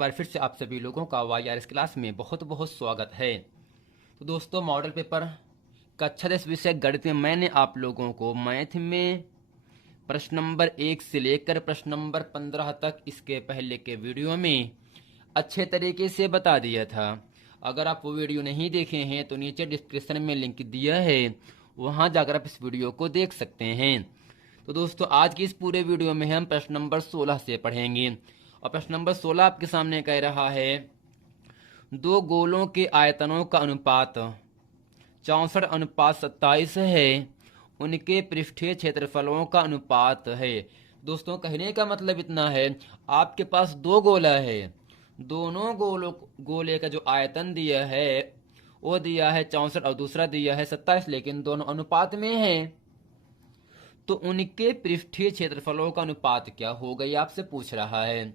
बार फिर से आप सभी लोगों का वाईआरएस क्लास में बहुत बहुत स्वागत है। तो दोस्तों, मॉडल पेपर कक्षा 10 विषय गणित में मैंने आप लोगों को मैथ में प्रश्न नंबर 1 से लेकर प्रश्न नंबर 15 तक इसके पहले के वीडियो में अच्छे तरीके से बता दिया था। अगर आप वो वीडियो नहीं देखे हैं तो नीचे डिस्क्रिप्शन में लिंक दिया है, वहां जाकर आप इस वीडियो को देख सकते हैं। तो दोस्तों, आज की इस पूरे वीडियो में हम प्रश्न नंबर 16 से पढ़ेंगे और प्रश्न नंबर 16 आपके सामने कह रहा है दो गोलों के आयतनों का अनुपात 64:27 है, उनके पृष्ठीय क्षेत्रफलों का अनुपात है। दोस्तों, कहने का मतलब इतना है, आपके पास दो गोला है, दोनों गोले का जो आयतन दिया है वो दिया है 64 और दूसरा दिया है 27, लेकिन दोनों अनुपात में है, तो उनके पृष्ठीय क्षेत्रफलों का अनुपात क्या होगा, ये आपसे पूछ रहा है।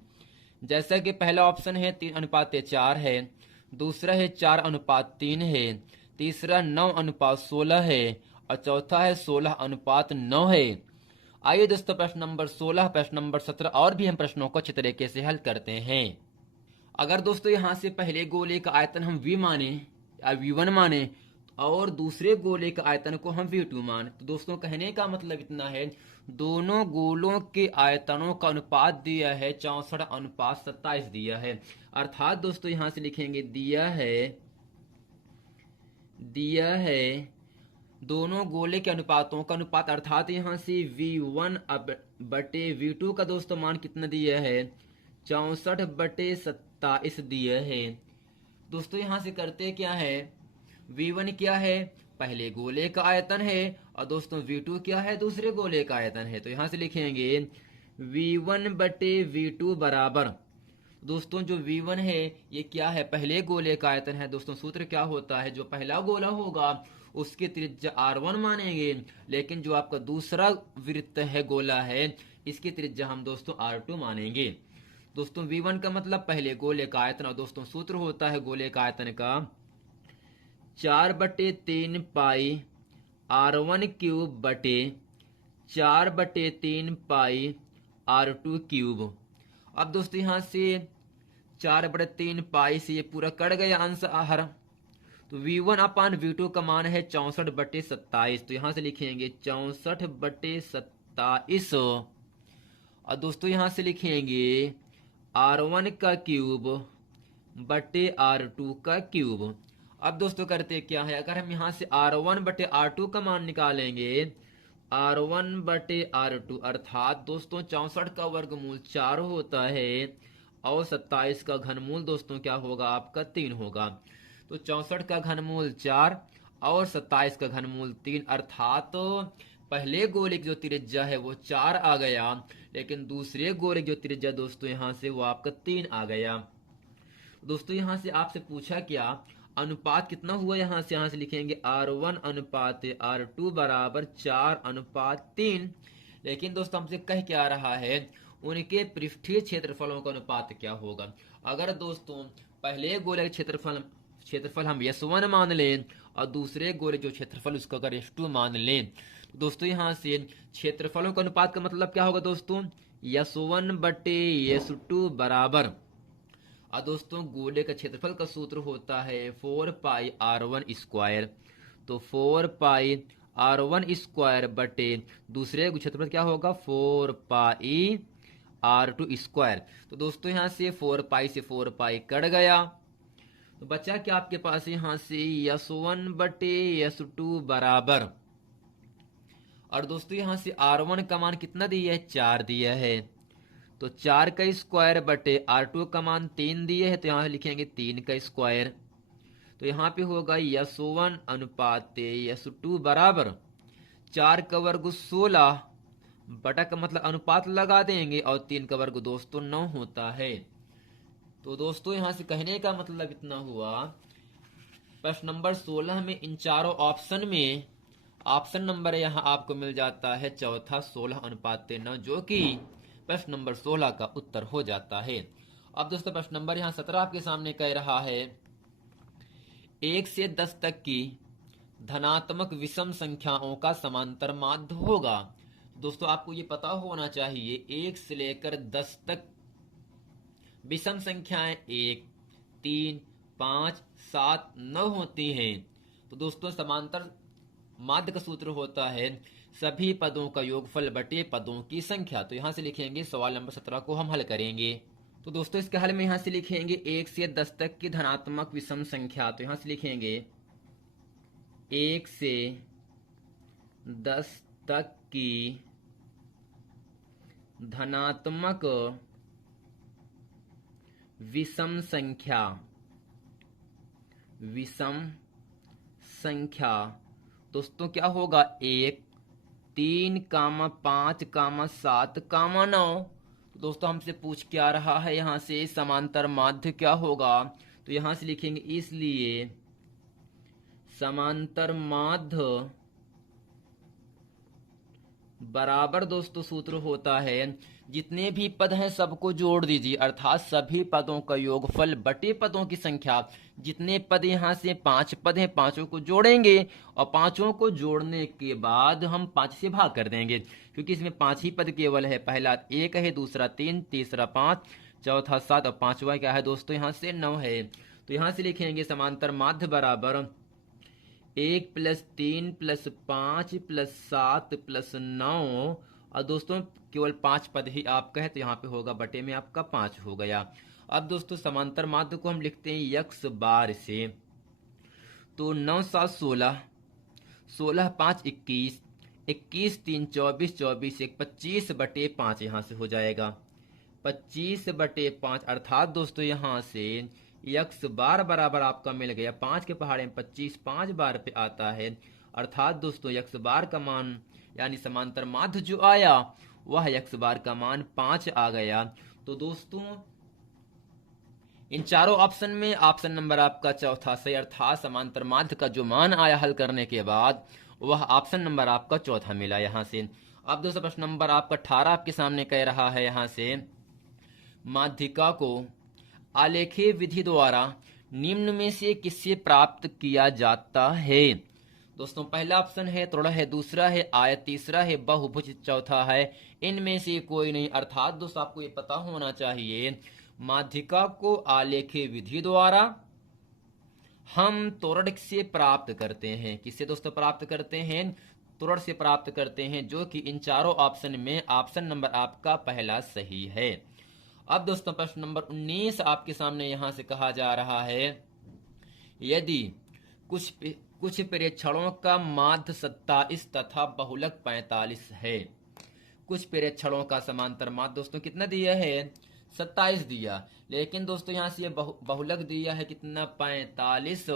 जैसा कि पहला ऑप्शन है 3:4 है, दूसरा है 4:3 है, तीसरा 9:16 है और चौथा है 16:9 है। आइए दोस्तों, प्रश्न नंबर 16, प्रश्न नंबर 17 और भी हम प्रश्नों को अच्छे तरीके से हल करते हैं। अगर दोस्तों यहां से पहले गोले का आयतन हम v माने या v1 माने और दूसरे गोले के आयतन को हम v2 मान, तो दोस्तों कहने का मतलब इतना है, दोनों गोलों के आयतनों का अनुपात दिया है 64:27 दिया है। अर्थात दोस्तों यहां से लिखेंगे दिया है दोनों गोले के अनुपातों का अनुपात, अर्थात यहां से v1 बटे v2 का दोस्तों मान कितना दिया है 64/27 दिया है। दोस्तों यहां से करते क्या है, v1 क्या है, पहले गोले का आयतन है और दोस्तों v2 क्या है, दूसरे गोले का आयतन है। तो यहां से लिखेंगे v1 बटे v2 बराबर, दोस्तों जो v1 है ये क्या है, पहले गोले का आयतन है। दोस्तों सूत्र क्या होता है, जो पहला गोला होगा उसकी त्रिज्या r1 मानेंगे, लेकिन जो आपका दूसरा वृत्त है, गोला है, इसकी त्रिज्या हम दोस्तों r2 मानेंगे। दोस्तों v1 का मतलब पहले गोले का आयतन, और दोस्तों सूत्र होता है गोले का आयतन का 4/3 पाई r1 क्यूब बटे 4/3 पाई r2 क्यूब। अब दोस्तों यहां से 4/3 पाई से ये पूरा कट गया अंश आहर, तो v1 अपान v2 का मान है 64/27, तो यहां से लिखेंगे 64/27 और दोस्तों यहां से लिखेंगे r1 का क्यूब बटे r2 का क्यूब। अब दोस्तों करते क्या है, अगर हम यहां से r1 बटे r2 का मान निकालेंगे, r1 बटे r2 अर्थात दोस्तों 64 का वर्गमूल 4 होता है और 27 का घनमूल दोस्तों क्या होगा, आपका 3 होगा। तो 64 का घनमूल 4 और 27 का घनमूल 3, अर्थात पहले गोले की जो त्रिज्या है वो 4 आ गया, लेकिन दूसरे गोले की जो त्रिज्या दोस्तों यहां से वो आपका 3 आ गया। दोस्तों यहां से आपसे पूछा क्या, अनुपात कितना हुआ, यहां से लिखेंगे r1 अनुपात r2 बराबर 4:3, लेकिन दोस्तों हमसे कह क्या रहा है, उनके पृष्ठीय क्षेत्रफलों का अनुपात क्या होगा। अगर दोस्तों पहले गोले का क्षेत्रफल हम s1 मान लें और दूसरे गोले जो क्षेत्रफल उसका अगर s2 मान लें, तो दोस्तों यहां से क्षेत्रफलों का अनुपात का मतलब क्या होगा दोस्तों, s1 बटे s2 बराबर, और दोस्तों गोले का क्षेत्रफल का सूत्र होता है 4 पाई r1 स्क्वायर, तो 4 पाई r1 स्क्वायर बटे दूसरे क्षेत्रफल क्या होगा 4 पाई r2 स्क्वायर। तो दोस्तों यहां से 4 पाई से 4 पाई कट गया, तो बचा क्या आपके पास, यहां से s1 बटे s2 बराबर, और दोस्तों यहां से r1 का मान कितना दिया है 4 दिया है, तो 4 का स्क्वायर बटे r2 का मान 3 दिए है, तो यहां लिखेंगे 3 का स्क्वायर, तो यहां पे होगा s1 अनुपात s2 बराबर 4 का वर्ग 16 बटा का मतलब अनुपात लगा देंगे और 3 का वर्ग दोस्तों 9 होता है। तो दोस्तों यहां से कहने का मतलब इतना हुआ, प्रश्न नंबर 16 में इन चारों ऑप्शन में ऑप्शन नंबर यहां आपको मिल जाता है चौथा 16:9, जो कि प्रश्न नंबर 16 का उत्तर हो जाता है। अब दोस्तों प्रश्न नंबर यहां 17 आपके सामने कह रहा है 1 से 10 तक की धनात्मक विषम संख्याओं का समांतर माध्य होगा। दोस्तों आपको ये पता होना चाहिए 1 से लेकर 10 तक विषम संख्याएं 1, 3, 5, 7, 9 होती हैं। तो दोस्तों समांतर माध्य का सूत्र होता है सभी पदों का योगफल बटे पदों की संख्या। तो यहां से लिखेंगे सवाल नंबर 17 को हम हल करेंगे। तो दोस्तों इसके हल में यहां से लिखेंगे 1 से 10 तक की धनात्मक विषम संख्या। तो यहां से लिखेंगे 1 से 10 तक की धनात्मक विषम संख्या दोस्तों क्या होगा 1, 3, 5, 7, 9। तो दोस्तों हमसे पूछ क्या रहा है यहाँ से समांतर माध्य क्या होगा। तो यहां से लिखेंगे इसलिए समांतर माध्य बराबर दोस्तों सूत्र होता है जितने भी पद हैं सबको जोड़ दीजिए, अर्थात सभी पदों का योगफल बटे पदों की संख्या। जितने पद यहाँ से 5 पद हैं, पांचों को जोड़ेंगे और पांचों को जोड़ने के बाद हम 5 से भाग कर देंगे, क्योंकि इसमें 5 ही पद केवल है। पहला 1 है, दूसरा 3, तीसरा 5, चौथा 7 और पांचवा क्या है दोस्तों यहाँ से 9 है। तो यहाँ से लिखेंगे समांतर माध्य बराबर 1 + 3 + 5 + 7 + 9। और दोस्तों केवल 5 पद ही आपका है, तो यहाँ पे होगा बटे में आपका 5 हो गया। अब दोस्तों समांतर माध्य को हम लिखते हैं यक्स बार से। तो 9 7 16, 16 5 21, 21 3 24, 24 1 25 बटे 5 यहाँ से हो जाएगा 25 बटे 5। अर्थात दोस्तों यहाँ से यक्स बार बराबर आपका मिल गया 5 के पहाड़े में 25, 5 बार पे आता है। अर्थात दोस्तों यक्स बार का मान यानी समांतर माध्य जो आया वह यक्स बार का मान 5 आ गया। तो दोस्तों इन चारों ऑप्शन में ऑप्शन नंबर आपका चौथा सही, अर्थात समांतर माध्य का जो मान आया हल करने के बाद वह ऑप्शन नंबर आपका चौथा मिला यहाँ से। अब दोस्तों प्रश्न नंबर आपका 18 आपके सामने कह रहा है यहाँ से माध्यिका को आलेखीय विधि द्वारा निम्न में से किससे प्राप्त किया जाता है। दोस्तों पहला ऑप्शन है त्रिकोण है, दूसरा है आयत, तीसरा है बहुभुज, चौथा है इनमें से कोई नहीं। अर्थात दोस्तों आपको ये पता होना चाहिए माध्यिका को आलेखीय विधि द्वारा हम त्वरण से प्राप्त करते हैं। किससे दोस्तों प्राप्त करते हैं? त्वरण से प्राप्त करते हैं, जो कि इन चारों ऑप्शन में ऑप्शन नंबर आपका पहला सही है। अब दोस्तों प्रश्न नंबर 19 आपके सामने यहां से कहा जा रहा है यदि कुछ प्रेक्षणों का माध्य 27 तथा बहुलक 45 है। कुछ प्रेक्षणों का समांतर माध्य दोस्तों कितना दिया है? 27 दिया, लेकिन दोस्तों यहाँ से ये बहुलक दिया है कितना? 45।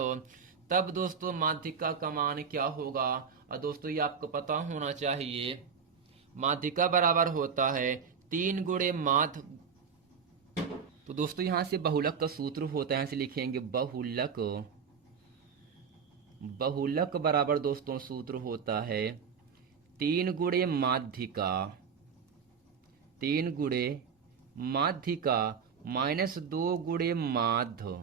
तब दोस्तों माध्यिका का मान क्या होगा? और दोस्तों ये आपको पता होना चाहिए माध्यिका बराबर होता है 3 गुणे माध्य। तो दोस्तों यहाँ से बहुलक का सूत्र होता है, यहाँ से लिखेंगे बहुलक बराबर दोस्तों सूत्र होता है 3 गुणे माध्यिका, 3 गुणे माध्यिका माइनस 2 गुणे माध्य।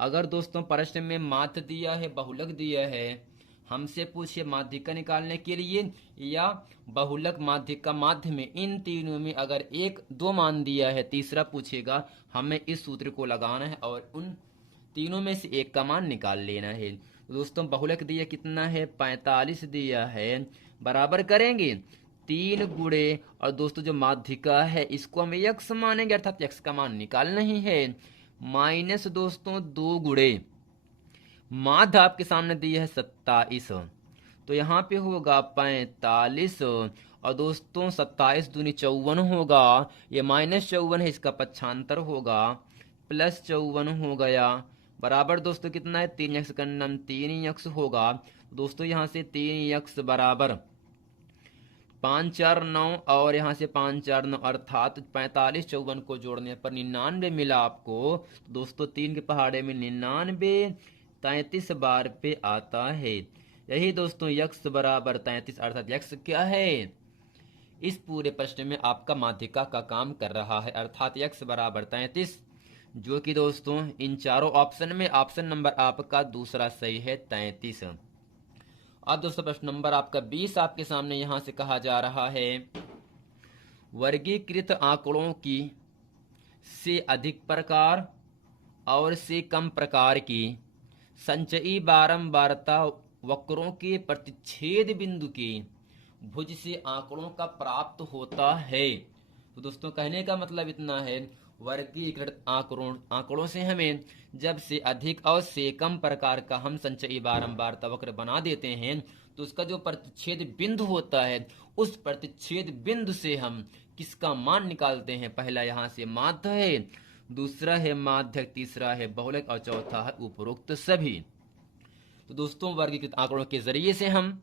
अगर दोस्तों प्रश्न में माध्य दिया है, बहुलक दिया है, हमसे पूछे माध्यिका निकालने के लिए या बहुलक माध्यिका माध्य में, इन तीनों में अगर 1 2 मान दिया है, तीसरा पूछेगा, हमें इस सूत्र को लगाना है और उन तीनों में से 1 का मान निकाल लेना है। दोस्तों बहुलक दिया कितना है? 45 दिया है, बराबर करेंगे 3 गुणे और दोस्तों जो माध्यिका है इसको हम यक्स मानेंगे, अर्थात यक्स का मान निकालना ही है, माइनस दोस्तों 2 गुणे माध्य आपके सामने दिया है 27, तो यहाँ पे होगा 45 और दोस्तों 27 दूनी 54 होगा, ये माइनस 54 है, इसका पक्षांतर होगा प्लस 54 हो गया, बराबर दोस्तों कितना है? 3 यक्स का नाम 3 यक्स होगा। दोस्तों यहाँ से 3 यक्स बराबर 5 4 9 और यहाँ से 5 4 9, अर्थात 45 54 को जोड़ने पर 99 मिला आपको। दोस्तों 3 के पहाड़े में 99 33 बार पे आता है। यही दोस्तों यक्स बराबर 33, अर्थात यक्स क्या है? इस पूरे प्रश्न में आपका माध्यिका का काम कर रहा है, अर्थात यक्स बराबर 33, जो कि दोस्तों इन चारों ऑप्शन में ऑप्शन नंबर आपका दूसरा सही है 33। अब दोस्तों प्रश्न नंबर आपका 20 आपके सामने यहां से कहा जा रहा है वर्गीकृत आंकड़ों की से अधिक प्रकार और से कम प्रकार की संचयी बारंबारता वक्रों के प्रतिच्छेद बिंदु के भुज से आंकड़ों का प्राप्त होता है। तो दोस्तों कहने का मतलब इतना है, वर्गीकृत आंकड़ों से हमें जब से अधिक और से कम प्रकार का हम संचयी बारंबारता वक्र बना देते हैं तो उसका जो प्रतिच्छेद बिंदु होता है उस प्रतिच्छेद बिंदु से हम किसका मान निकालते हैं। पहला यहाँ से माध्य है, दूसरा है माध्यक, तीसरा है बहुलक और चौथा है उपरोक्त सभी। तो दोस्तों वर्गीकृत आंकड़ों के जरिए से हम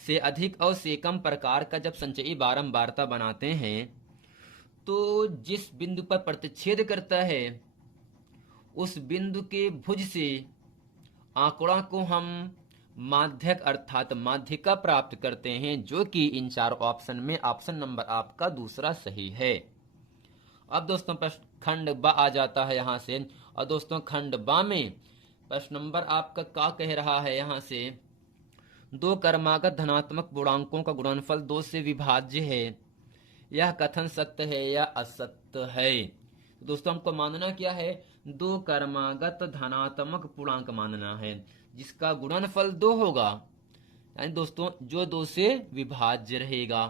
से अधिक और से कम प्रकार का जब संचयी बारंबारता बनाते हैं तो जिस बिंदु पर प्रतिच्छेद करता है उस बिंदु के भुज से आंकड़ा को हम माध्यक अर्थात माध्यिका प्राप्त करते हैं, जो कि इन चार ऑप्शन में ऑप्शन नंबर आपका दूसरा सही है। अब दोस्तों प्रश्न खंड ब आ जाता है यहाँ से, और दोस्तों खंड ब में प्रश्न नंबर आपका क्या कह रहा है यहाँ से, दो क्रमागत धनात्मक पूर्णांकों का गुणनफल 2 से विभाज्य है, यह कथन सत्य है या असत्य है। तो दोस्तों हमको मानना क्या है, दो क्रमागत धनात्मक पूर्णांक मानना है जिसका गुणनफल 2 होगा, यानी दोस्तों जो 2 से विभाज्य रहेगा।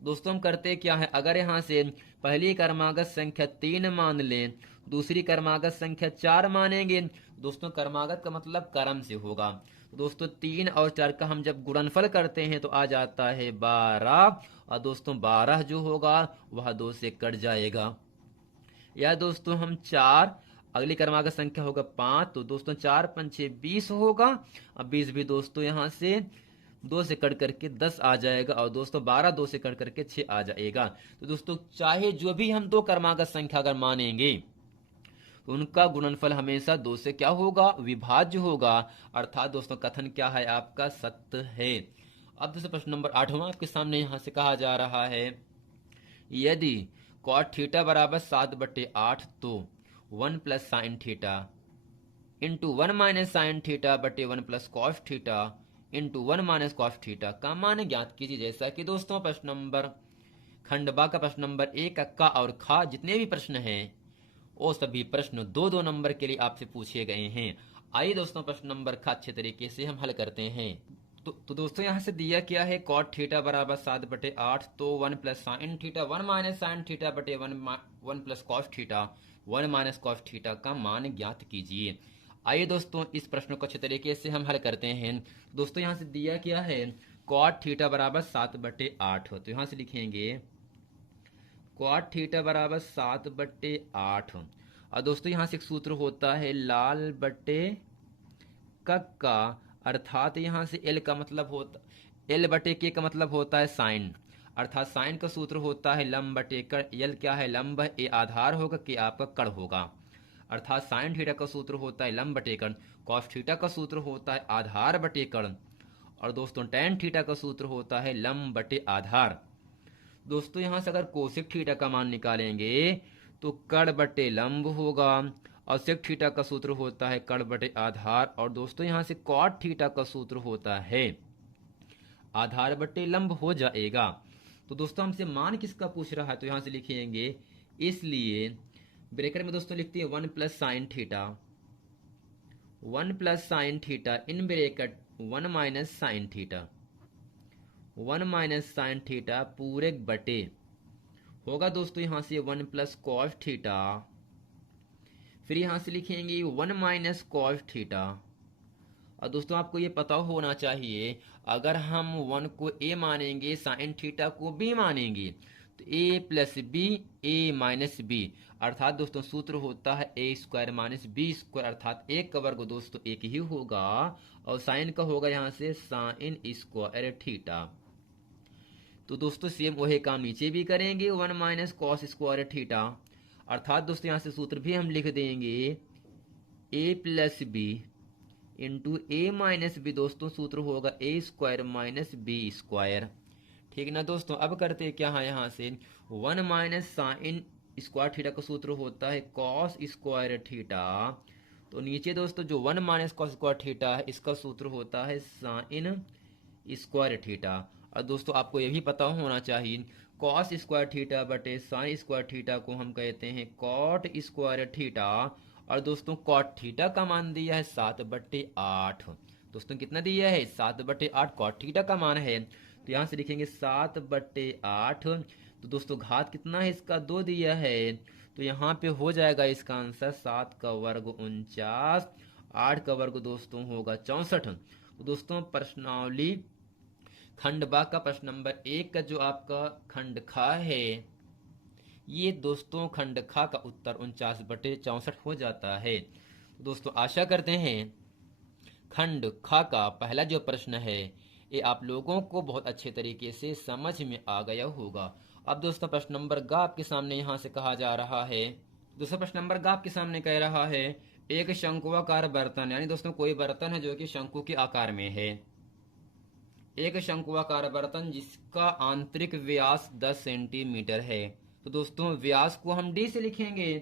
दोस्तों हम करते क्या है, अगर यहाँ से पहली क्रमागत संख्या 3 मान लें, दूसरी क्रमागत संख्या 4 मानेंगे। दोस्तों क्रमागत का मतलब क्रम से होगा। तो दोस्तों 3 और 4 का हम जब गुणनफल करते हैं तो आ जाता है 12, और दोस्तों 12 जो होगा वह 2 से कट जाएगा। या दोस्तों हम 4, अगली क्रमागत संख्या होगा 5, तो दोस्तों 4 5 6 20 होगा। अब 20 भी दोस्तों यहाँ से 2 से कट करके 10 आ जाएगा, और दोस्तों 12 2 से कट करके 6 आ जाएगा। तो दोस्तों चाहे जो भी हम दो क्रमागत संख्या अगर मानेंगे तो उनका गुणनफल हमेशा 2 से क्या होगा, विभाज्य होगा, अर्थात दोस्तों कथन क्या है आपका, सत्य है। अब दोस्तों प्रश्न नंबर 8वां आपके सामने यहाँ से कहा जा रहा है, यदि cot थीटा बराबर 7/8 तो 1 plus sine theta into 1 minus sine theta बटे 1 plus cos theta into 1 minus cos theta का मान ज्ञात कीजिए। जैसा कि दोस्तों प्रश्न नंबर खंड बा का प्रश्न नंबर 1 का और खा जितने भी प्रश्न हैं वो सभी प्रश्न 2-2 नंबर के लिए आपसे पूछे गए हैं। आइए दोस्तों प्रश्न नंबर खा अच्छे तरीके से हम हल करते हैं। तो दोस्तों यहाँ से दिया क्या है, cot थीटा बराबर 7/8 तो 1 plus sine theta 1 minus sine theta बटे 1 plus cos theta 1 minus cos theta का मान ज्ञात कीजिए। आइए दोस्तों इस प्रश्न को अच्छे तरीके से हम हल करते हैं। दोस्तों यहाँ से दिया क्या है, cot थीटा बराबर 7/8, तो यहाँ से लिखेंगे cot थीटा बराबर 7/8, और दोस्तों यहाँ से एक सूत्र होता है लाल बटे का, अर्थात यहाँ से L का मतलब होता L बटे K का मतलब होता है साइन, अर्थात साइन का सूत्र होता है लंब बटे कण। L क्या है, लंब, A आधार होगा, K आपका कण होगा, अर्थात साइन थीटा का सूत्र होता है लंब बटे कण, कॉस थीटा का सूत्र होता है आधार बटे कण, और दोस्तों टैन थीटा का सूत्र होता है लंब बटे आधार। दोस्तों यहाँ से अगर कोसेक थीटा का मान निकालेंगे तो कण बटे लंब होगा, और सेक थीटा का सूत्र होता है कण बटे आधार, और दोस्तों यहाँ से कॉट थीटा का सूत्र होता है आधार बटे लंब हो जाएगा। तो दोस्तों हमसे मान किसका पूछ रहा है, तो यहाँ से लिखेंगे, इसलिए ब्रैकेट में दोस्तों लिखते हैं 1 plus sine theta 1 plus sine theta in bracket 1 minus sine theta 1 minus sine theta पूरे बटे होगा दोस्तों यहाँ से 1 प्लस कॉस थीटा, फिर यहाँ से लिखेंगे 1 माइनस कॉस थीटा। और दोस्तों आपको ये पता होना चाहिए, अगर हम 1 को a मानेंगे साइन थीटा को b मानेंगे तो a plus B a minus B, अर्थात दोस्तों सूत्र होता है a square minus B square, अर्थात एक का वर्ग दोस्तों एक ही होगा, और साइन का होगा यहाँ से साइन स्क्वायर थीटा। तो दोस्तों सेम वही काम नीचे भी करेंगे 1 माइनस कॉस स्क्वायर थीटा, अर्थात दोस्तों यहाँ से सूत्र भी हम लिख देंगे a plus B into A minus B, दोस्तों सूत्र होगा a square minus B square. ठीक ना दोस्तों, अब करते क्या है, यहाँ से 1 माइनस साइन स्क्वायर थीटा का सूत्र होता है कॉस स्क्वायर थीटा, तो नीचे दोस्तों जो 1 माइनस कॉस स्क्वायर थीटा है इसका सूत्र होता है साइन स्क्वायर थीटा। और दोस्तों आपको ये भी पता होना चाहिए कॉस स्क्वायर थीटा बटे साइन स्क्वायर थीटा को हम कहते हैं कॉट स्क्वायर थीटा। और दोस्तों कॉट थीटा का मान दिया है 7/8। दोस्तों कितना दिया है? 7/8 कॉट थीटा का मान है। तो यहाँ से लिखेंगे 7/8। तो दोस्तों घात कितना है इसका? 2 दिया है। तो यहाँ पे हो जाएगा इसका आंसर 7 का वर्ग 49, 8 का वर्ग दोस्तों होगा 64। तो दोस्तों प्रश्नावली खंड बा का प्रश्न नंबर 1 का जो आपका खंड खा है, ये दोस्तों खंड खा का उत्तर 49/64 हो जाता है। तो दोस्तों आशा करते हैं खंड खा का पहला जो प्रश्न है ये आप लोगों को बहुत अच्छे तरीके से समझ में आ गया होगा। अब दोस्तों प्रश्न नंबर ग आपके सामने यहाँ से कहा जा रहा है। दूसरा प्रश्न नंबर ग आपके सामने कह रहा है एक शंकुआकार बर्तन, यानी दोस्तों कोई बर्तन है जो कि शंकु के आकार में है। एक शंकुआकार बर्तन जिसका आंतरिक व्यास 10 सेंटीमीटर है। तो दोस्तों व्यास को हम डी से लिखेंगे।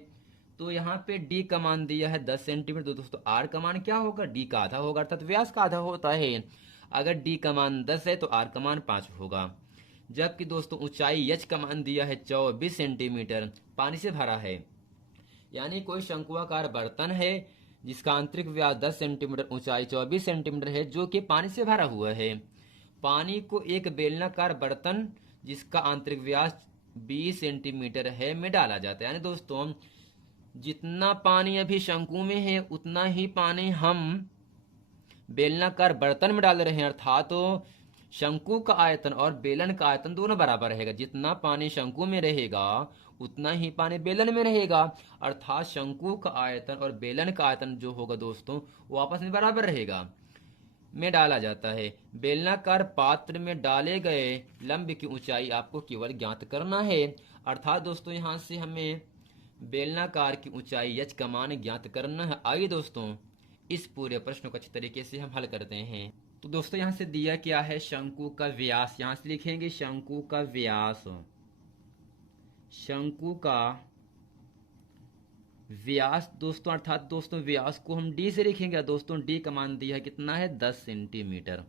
तो यहाँ पे डी का मान दिया है 10 सेंटीमीटर। तो दोस्तों आर का मान क्या होगा? डी का आधा होगा, अर्थात व्यास का आधा होता है। अगर डी का मान 10 है तो आर का मान 5 होगा। जबकि दोस्तों ऊंचाई एच का मान दिया है 24 सेंटीमीटर, पानी से भरा है। यानी कोई शंकुआकार बर्तन है जिसका आंतरिक व्यास 10 सेंटीमीटर, ऊंचाई 24 सेंटीमीटर है, जो कि पानी से भरा हुआ है। पानी को एक बेलनाकार बर्तन जिसका आंतरिक व्यास 20 सेंटीमीटर है में डाला जाता है। यानी दोस्तों जितना पानी अभी शंकु में है उतना ही पानी हम बेलनाकार बर्तन में डाल रहे हैं, अर्थात तो शंकु का आयतन और बेलन का आयतन दोनों बराबर रहेगा। जितना पानी शंकु में रहेगा उतना ही पानी बेलन में रहेगा, अर्थात शंकु का आयतन और बेलन का आयतन जो होगा दोस्तों वो आपस में बराबर रहेगा में डाला जाता है। बेलनाकार पात्र में डाले गए लंब की ऊंचाई आपको केवल ज्ञात करना है, अर्थात दोस्तों यहाँ से हमें बेलनाकार की ऊंचाई h का मान ज्ञात करना है। आइए दोस्तों इस पूरे प्रश्न को अच्छी तरीके से हम हल करते हैं। तो दोस्तों यहाँ से दिया क्या है? शंकु का व्यास। यहाँ से लिखेंगे शंकु का व्यास। शंकु का व्यास दोस्तों, अर्थात दोस्तों व्यास को हम डी से लिखेंगे। दोस्तों डी का मान दिया है कितना है? 10 सेंटीमीटर।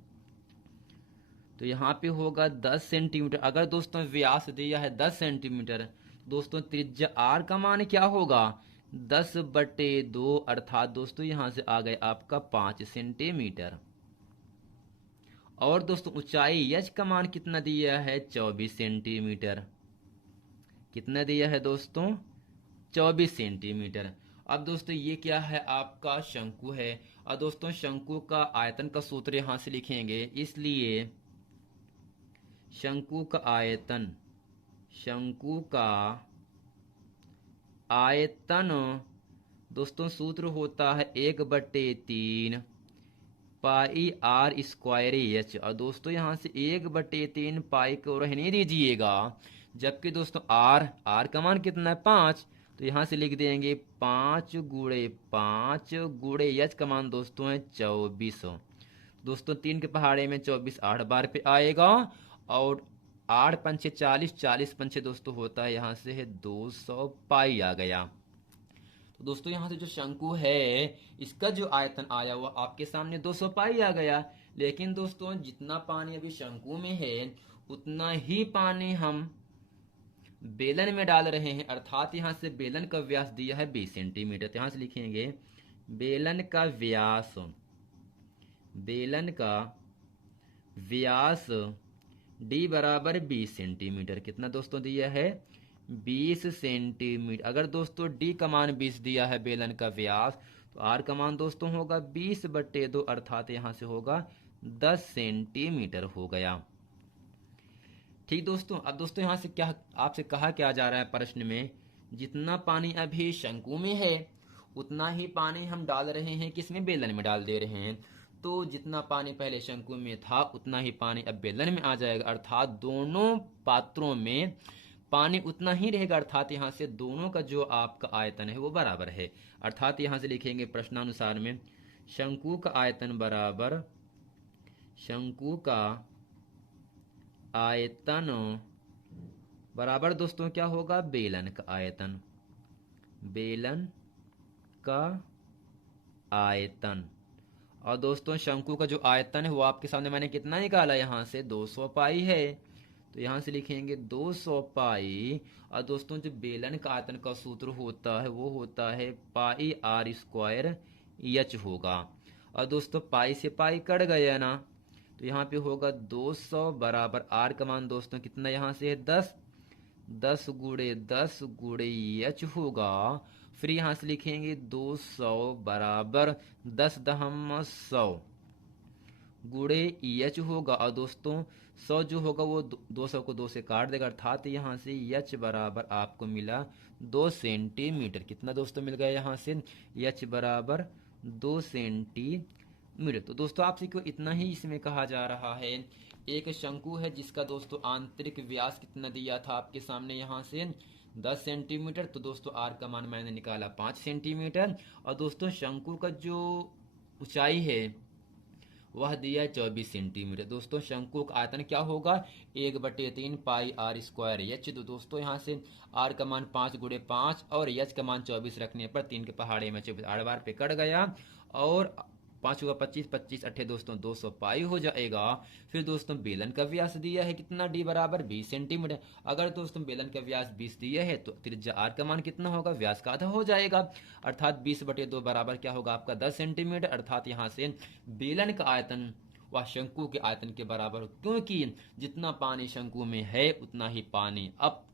तो यहाँ पे होगा 10 सेंटीमीटर। अगर दोस्तों व्यास दिया है 10 सेंटीमीटर, दोस्तों त्रिज्या आर का मान क्या होगा? 10/2, अर्थात दोस्तों यहाँ से आ गए आपका 5 सेंटीमीटर। और दोस्तों ऊंचाई एच का मान कितना दिया है? 24 सेंटीमीटर। कितना दिया है दोस्तों? 24 सेंटीमीटर। अब दोस्तों ये क्या है? आपका शंकु है। और दोस्तों शंकु का आयतन का सूत्र यहां से लिखेंगे, इसलिए शंकु का आयतन, शंकु का आयतन दोस्तों सूत्र होता है 1/3 पाई आर स्क्वायर एच। और दोस्तों यहाँ से 1/3 पाई को रहने दीजिएगा, जबकि दोस्तों आर का मान कितना है? 5। तो यहाँ से लिख देंगे 5 गुणे 5 गुणे एच का मान दोस्तों है 24। दोस्तों 3 के पहाड़े में 24 8 बार पे आएगा, और 8 पंचे 40, 40 पंचे दोस्तों होता है यहाँ से है 200 पाई आ गया। तो दोस्तों यहाँ से जो शंकु है इसका जो आयतन आया हुआ आपके सामने 200 पाई आ गया। लेकिन दोस्तों जितना पानी अभी शंकु में है उतना ही पानी हम बेलन में डाल रहे हैं, अर्थात यहाँ से बेलन का व्यास दिया है 20 सेंटीमीटर। तो यहाँ से लिखेंगे बेलन का व्यास, बेलन का व्यास डी बराबर 20 सेंटीमीटर। कितना दोस्तों दिया है? 20 सेंटीमीटर। अगर दोस्तों डी का मान 20 दिया है बेलन का व्यास, तो आर का मान दोस्तों होगा 20/2, अर्थात यहाँ से होगा 10 सेंटीमीटर हो गया। ठीक दोस्तों, अब दोस्तों यहाँ से क्या आपसे कहा क्या जा रहा है प्रश्न में? जितना पानी अभी शंकु में है उतना ही पानी हम डाल रहे हैं किसमें? बेलन में डाल दे रहे हैं। तो जितना पानी पहले शंकु में था उतना ही पानी अब बेलन में आ जाएगा, अर्थात दोनों पात्रों में पानी उतना ही रहेगा, अर्थात यहाँ से दोनों का जो आपका आयतन है वो बराबर है। अर्थात यहाँ से लिखेंगे प्रश्नानुसार में शंकु का आयतन बराबर, शंकु का आयतन बराबर दोस्तों क्या होगा? बेलन का आयतन, बेलन का आयतन। और दोस्तों शंकु का जो आयतन है वो आपके सामने मैंने कितना निकाला? यहाँ से 200 पाई है। तो तो यहाँ से लिखेंगे 200 पाई। और दोस्तों जो बेलन का आयतन का सूत्र होता है वो होता है पाई आर स्क्वायर एच होगा। और दोस्तों पाई से पाई कट गया ना, तो यहाँ पे होगा 200 बराबर आर का मान दोस्तों कितना यहाँ से है 10, 10 गुड़े एच होगा। फिर यहाँ से लिखेंगे 200 बराबर 10 गुड़े एच होगा। और दोस्तों 100 जो होगा वो 200 को 2 से काट देगा, अर्थात यहाँ से एच बराबर आपको मिला 2 सेंटीमीटर। कितना दोस्तों मिल गया यहाँ से एच बराबर 2 सेंटीमीटर। तो दोस्तों आपसे क्यों इतना ही इसमें कहा जा रहा है। एक शंकु है जिसका दोस्तों आंतरिक व्यास कितना दिया था आपके सामने यहाँ से 10 सेंटीमीटर। तो दोस्तों आर का मान मैंने निकाला 5 सेंटीमीटर। और दोस्तों शंकु का जो ऊंचाई है वह दिया 24 सेंटीमीटर। दोस्तों शंकु का आयतन क्या होगा 1/3 पाई आर स्क्वायर एच। तो दोस्तों यहाँ से आर का मान 5 गुड़े 5 और एच का मान 24 रखने पर 3 के पहाड़े में 24 8 बार पे कट गया। और 5 हुआ 25, 25 अट्ठे दोस्तों 200 पाई हो जाएगा। फिर दोस्तों बेलन का व्यास दिया है कितना डी बराबर 20 सेंटीमीटर। अगर दोस्तों बेलन का व्यास 20 दिया है तो त्रिज्या आर का मान कितना होगा व्यास का आधा हो जाएगा, अर्थात 20/2 बराबर क्या होगा आपका 10 सेंटीमीटर। अर्थात यहाँ से बेलन का आयतन वह शंकु के आयतन के बराबर, क्योंकि जितना पानी शंकु में है उतना ही पानी अब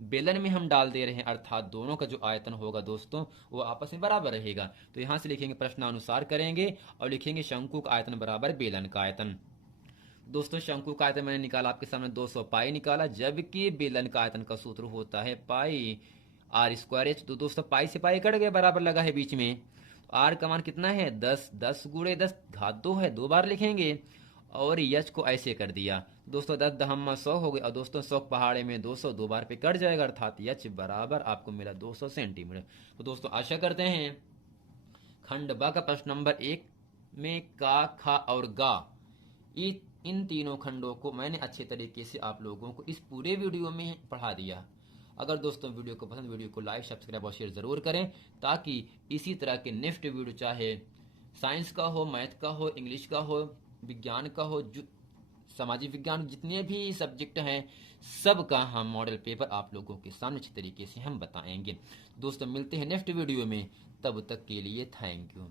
बेलन में हम डाल दे रहे हैं, अर्थात दोनों का जो आयतन होगा दोस्तों वो आपस में बराबर रहेगा। तो यहां से लिखेंगे प्रश्नानुसार करेंगे और लिखेंगे शंकु का आयतन बराबर बेलन का आयतन। दोस्तों शंकु का आयतन मैंने निकाला आपके सामने 200 पाई निकाला, जबकि बेलन का आयतन का सूत्र होता है पाई आर स्क्वायर एच। तो दोस्तों पाई से पाई कट गए, बराबर लगा है बीच में। आर का मान कितना है 10, 10 गुड़े 10 घात 2 है, 2 बार लिखेंगे। और यच को ऐसे कर दिया दोस्तों 10 दहम्मा 100 हो गए। और दोस्तों 100 पहाड़े में 200 2 बार पे कट जाएगा, अर्थात यच बराबर आपको मिला 200 सेंटीमीटर। तो दोस्तों आशा करते हैं खंड ब का प्रश्न नंबर 1 में का, खा और गा इन तीनों खंडों को मैंने अच्छे तरीके से आप लोगों को इस पूरे वीडियो में पढ़ा दिया। अगर दोस्तों वीडियो को पसंद, वीडियो को लाइक सब्सक्राइब और शेयर जरूर करें, ताकि इसी तरह के नेक्स्ट वीडियो चाहे साइंस का हो, मैथ का हो, इंग्लिश का हो, विज्ञान का हो, सामाजिक विज्ञान, जितने भी सब्जेक्ट हैं सब का हम मॉडल पेपर आप लोगों के सामने अच्छे तरीके से हम बताएंगे। दोस्तों मिलते हैं नेक्स्ट वीडियो में, तब तक के लिए थैंक यू।